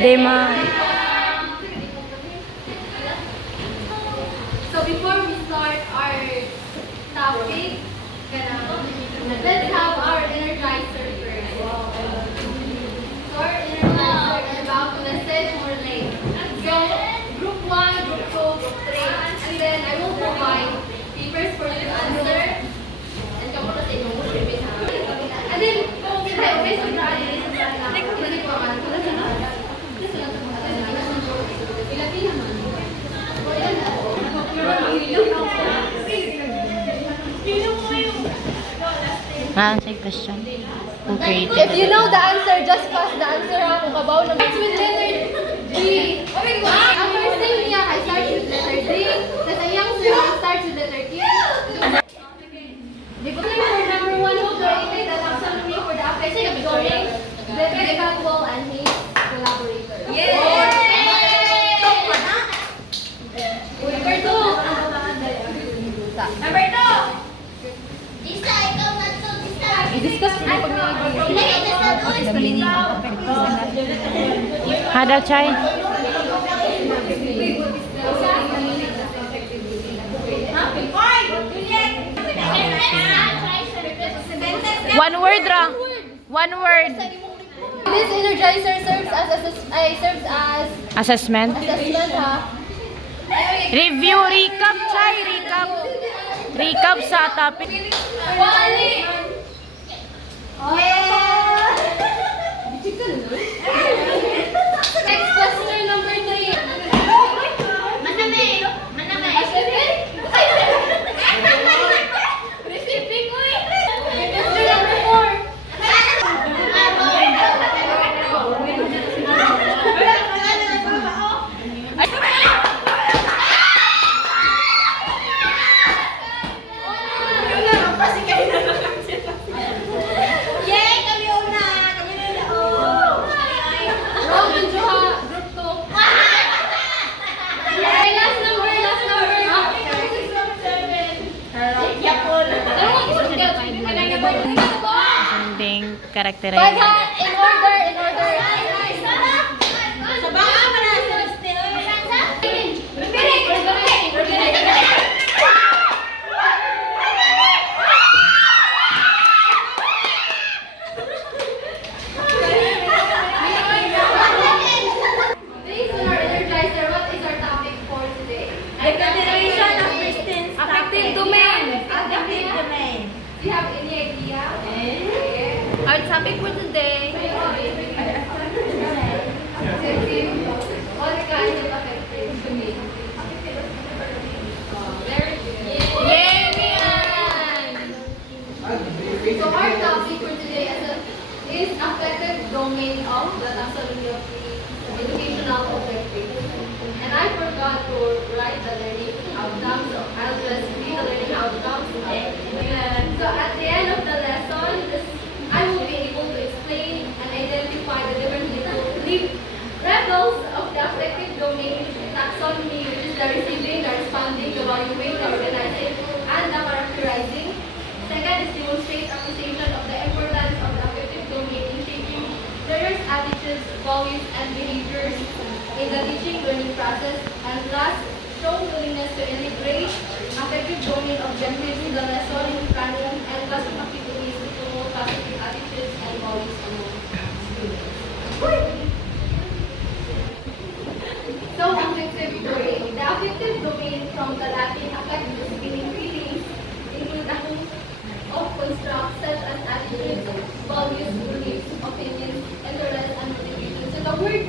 Dema. So before we start our topic, let's have our energizer first. So our energizer is about to message or late. So group 1, group 2, group 3, and then I will provide papers for you to answer. And kamu kasi yung prepare ha. And then kung kita yung best of the Say question. Who created? If you know the answer, just pass the answer ha. Kung kabaw na starts with letter D. Ang first thing niya ay starts with letter D. Tapos ang iyang surname starts with letter Q. Di ba tayo for number 1 who created the taxonomy for the affective domain, David Caldwell and his collaborators. Number 2. Number 2. I-discuss ko pag Hada Chay. One word ra. One word. This energizer serves as Assessment. assessment ha. Review, recap, Chay, recap. Recap sa topic. Next question number 3. Maname. Receiving oy. Question number 4. Being characterized. In order. Based on our energizer, what is our topic for today? Consideration of Kristen's Affective domain. Affective domain. Do you have any idea? Our topic for today. What kind of affective domain? Yay, Mian! So our topic for today is affective domain of the taxonomy of the educational objectives. And I forgot to write the learning outcomes, so I'll just read the learning outcomes. So at the end of the lesson, I will be able to explain and identify the different levels of the affective domain taxonomy, which is the receiving, the responding, the evaluating, the organizing, and the characterizing. Second is demonstrate appreciation of the importance of the affective domain in shaping learners' attitudes, values, and behaviors in the teaching learning process. And last, show willingness to integrate affective domain objectives in the lesson curriculum and classroom activities to promote positive attitudes and values among students. So, affective domain. The affective domain from the Latin affectus meaning feelings include a host of constructs such as attitudes, values, beliefs, opinions, interests, and motivations. So the word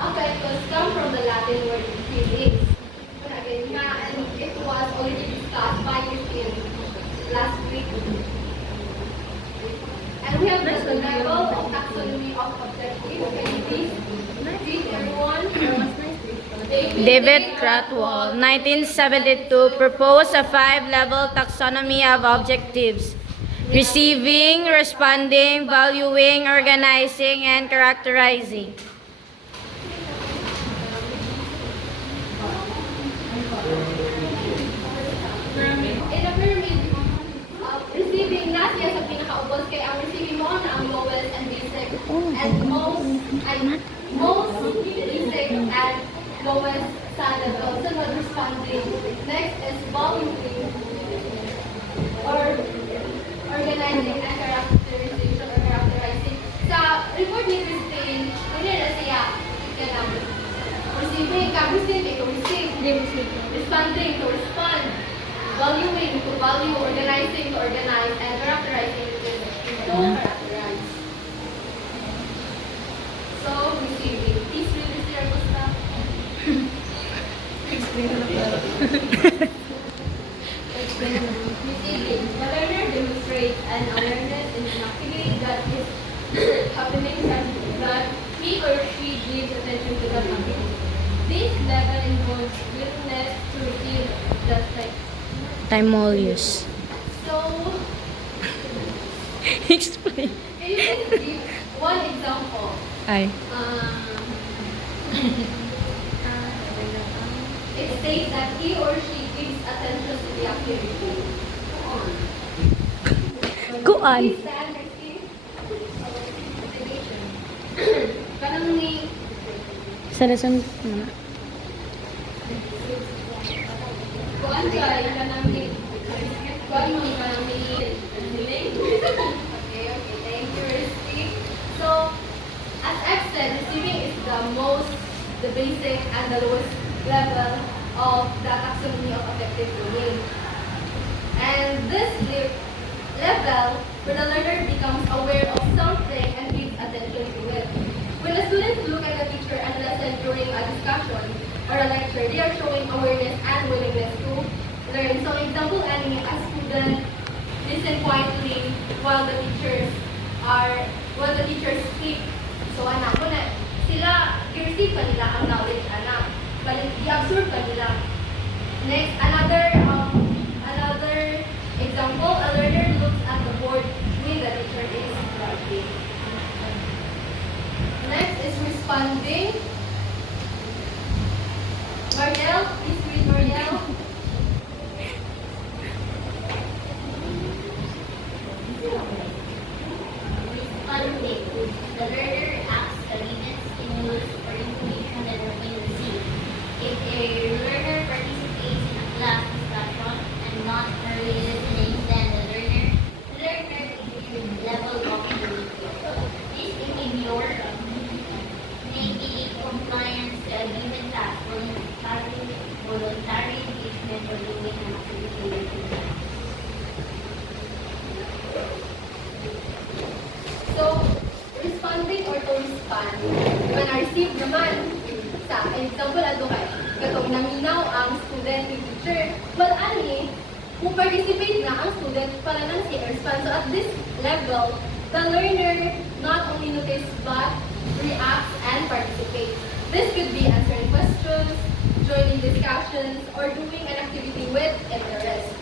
affectus comes from the Latin word feelings. And it was already discussed by Christine last week. And we have the level of taxonomy of objectives. Can you please read everyone? David Caldwell, 1972, proposed a 5-level taxonomy of objectives: receiving, responding, valuing, organizing, and characterizing. In a pyramid, receiving na siya sa pinakaubos kay ang receiving mo na ang lowest and basic. And and most basic and lowest standard. Also not responding. Next is valuing or organizing and characterization or characterizing. Sa report ni Christine, hindi na siya receiving, receiving to receive, responding to respond, valuing to value, organizing to organize, and characterizing to characterize. So, receiving. Please read this here, Gusta. Receiving. The learner demonstrates an awareness in an activity that is happening such that he or she gives attention to that activity. This level involves willingness to receive that like. Timolius. So, Explain. can you just give one example? Ay. It states that he or she gives attention to the activity. Go on. Please stand, Christine. Kanang ni Sa lesson na. kuan kay kanang ni kuan mo kanang ni Okay, thank you, Christine. So, as I've said, receiving is the basic and the lowest level of the taxonomy of affective domain. And this level, where the learner becomes aware of something and gives attention to it. When the students look at the teacher and lesson during a discussion or a lecture, they are showing awareness and willingness to learn. So, example, any a student listen quietly while the teachers speak. So, anak ko na, sila, i-receive pa nila ang knowledge, anak. I-absorb pa nila. Next, another example, a learner looks at the board when the teacher is writing. Next is responding. Mariel, please read Mariel. Responding. The learner acts the needed stimulus or information that has been received. If a learner participates in a class discussion and not merely listening, then the learner is level of ability. This behavior may be in compliance to a given task, voluntary engagement or doing an activity within class. So, responding or to respond, when I receive naman, sa example, ato kay, katong naminaw ang student ni teacher, well, ani, kung participate na ang student, para nang siya respond. So, at this level, the learner not only notice but reacts and participates. This could be answering questions, joining discussions, or doing an activity with interest.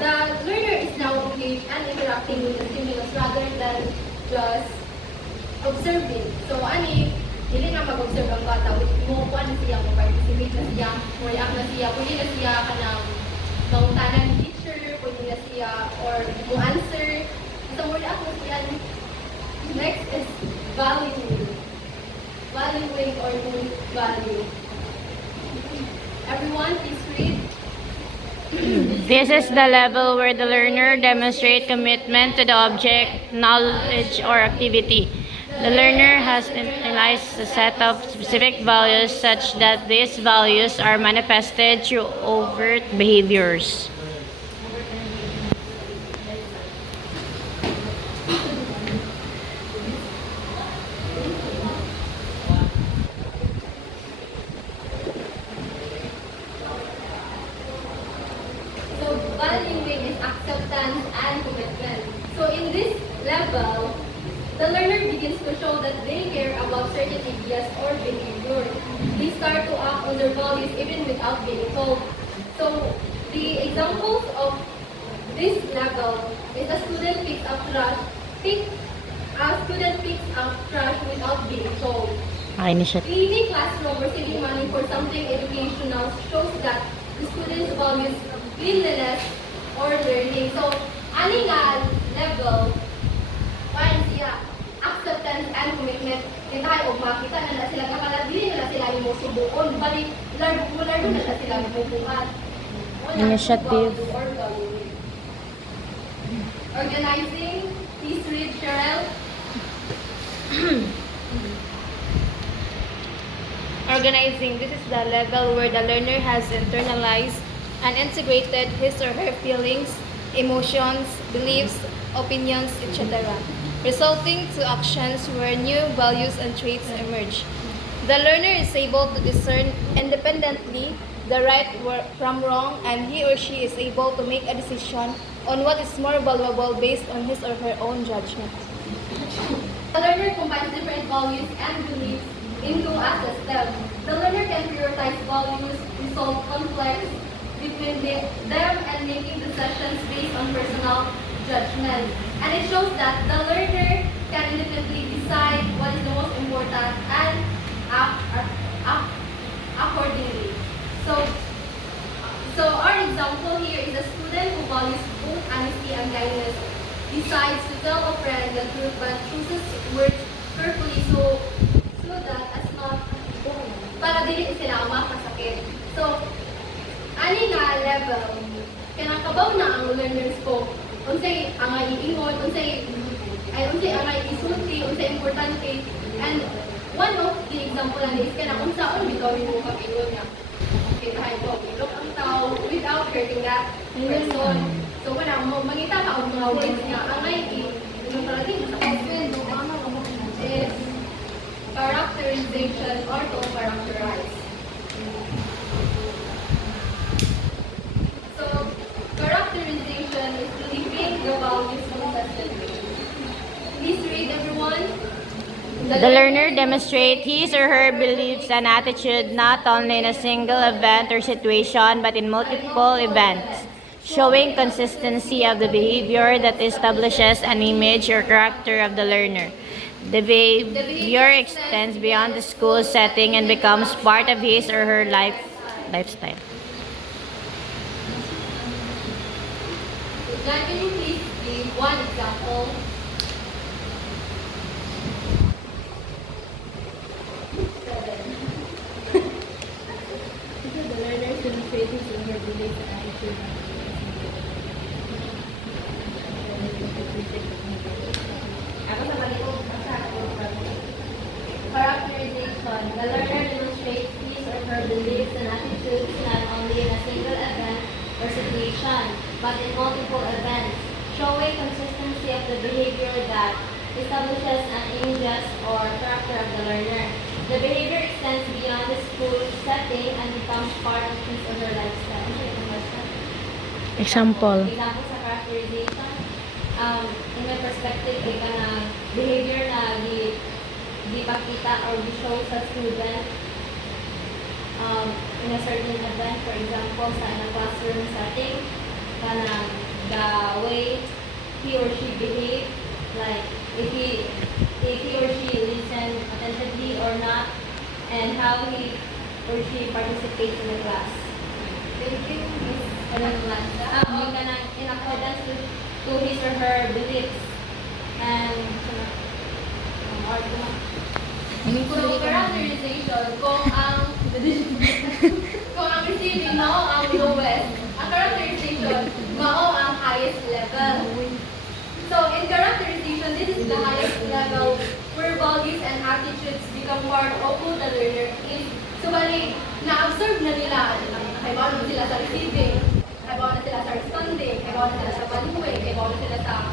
The learner is now engaged and interacting with the stimulus rather than just observing. So, ani, hindi na mag-observe ang bata. Mo na siya, mo participate na siya, mo react na siya, pwede na siya kanang mautanan ni teacher, pwede na siya, or mo answer. So, mo react na siya. Next is valuing. Valuing or doing value. Everyone, please read. This is the level where the learner demonstrates commitment to the object, knowledge, or activity. The learner has internalized a set of specific values such that these values are manifested through overt behaviors. So, valuing is acceptance and commitment. So, in this level, the learner begins to show that they care about certain ideas or behavior. They start to act on their values even without being told. So, the examples of this level is a student picks up trash without being told. Okay na siya. Cleaning classroom or saving money for something educational shows that the students values cleanliness or learning. So, ani nga level, one siya, accept acceptance and commitment. Kita ay og makita na sila kakalabili na sila imo subuon. Bali, largo na sila mubuhat. Initiative. Organizing. Please read, Cheryl. Organizing. This is the level where the learner has internalized and integrated his or her feelings, emotions, beliefs, opinions, etc., resulting to actions where new values and traits emerge. The learner is able to discern independently the right from wrong, and he or she is able to make a decision on what is more valuable based on his or her own judgment. The learner combines different values and beliefs into a system. The learner can prioritize values, resolve conflicts between them, and making decisions based on personal judgment. And it shows that the learner can independently decide what is the most important and act accordingly. So our example here is a student who values both honesty and kindness, decides to tell a friend the truth but chooses words carefully so that as not para dili sila makasakit. So, ani nga level, kinakabaw na ang learners ko. Unsay ang iingon, unsay ang isulti, unsay importante. And one of the example na is kana unsaon bitaw mo kapingon nga. Okay, kahit ko, ilok ang tao without hurting that person. So, wala mo, mangita ka ang mga words nga, ang yung talagang sa person, is characterization or to characterize. So, characterization is living the values consistently. Please read, everyone. The learner demonstrates his or her beliefs and attitude not only in a single event or situation but in multiple events, showing consistency of the behavior that establishes an image or character of the learner. The behavior extends beyond the school setting and becomes part of his or her lifestyle. John, can you please give one example? The learner is demonstrating to her beliefs and attitude. Characterization. The learner demonstrates his or her beliefs and attitudes not only in a single event or situation, but in multiple events, showing consistency of the behavior that establishes an image or character of the learner. The behavior extends beyond the school setting and becomes part of his or her lifestyle. Example. Example sa characterization. In my perspective, ay ka na behavior na di pakita or di show sa student in a certain event, for example, sa a classroom setting, kana the way he or she behave, like if he or she listen attentively or not, and how he or she participates in the class. Thank you, Miss. Yung kanang in accordance to his or her beliefs and So, characterization, kung ang receiving mao ang lowest, ang characterization mao ang highest level. So, in characterization, this is the highest level where values and attitudes become part of who the learner is. So, bali, na-absorb na nila, kaibaw na sila sa receiving, kaibaw na sila sa responding, kaibaw na sila sa panuwi, kaibaw na sila sa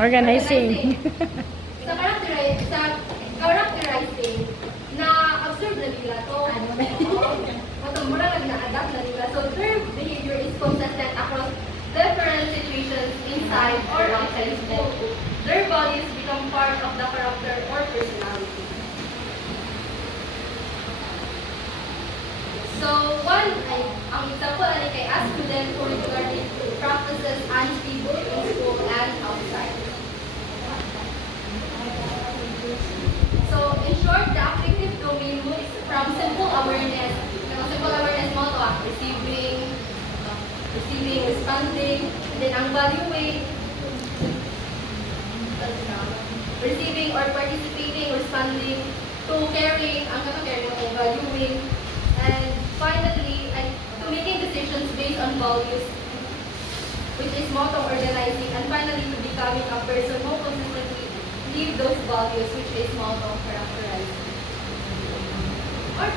Organizing. sa characterizing, na-absorb na nila to. Mura na-adapt na nila. So, their behavior is consistent across different situations inside or outside school. Their values become part of the character or personality. So, ang example ay kay a student who regularly practices honesty both in school and outside. So, in short, the affective domain moves from simple awareness mo to receiving, responding, and then ang value way, receiving or participating, responding to caring, ang kaka-caring o valuing, and finally, to making decisions based on values, which is motto organizing, and finally, to becoming a person who consistently live those values, which is motto characterizing. Or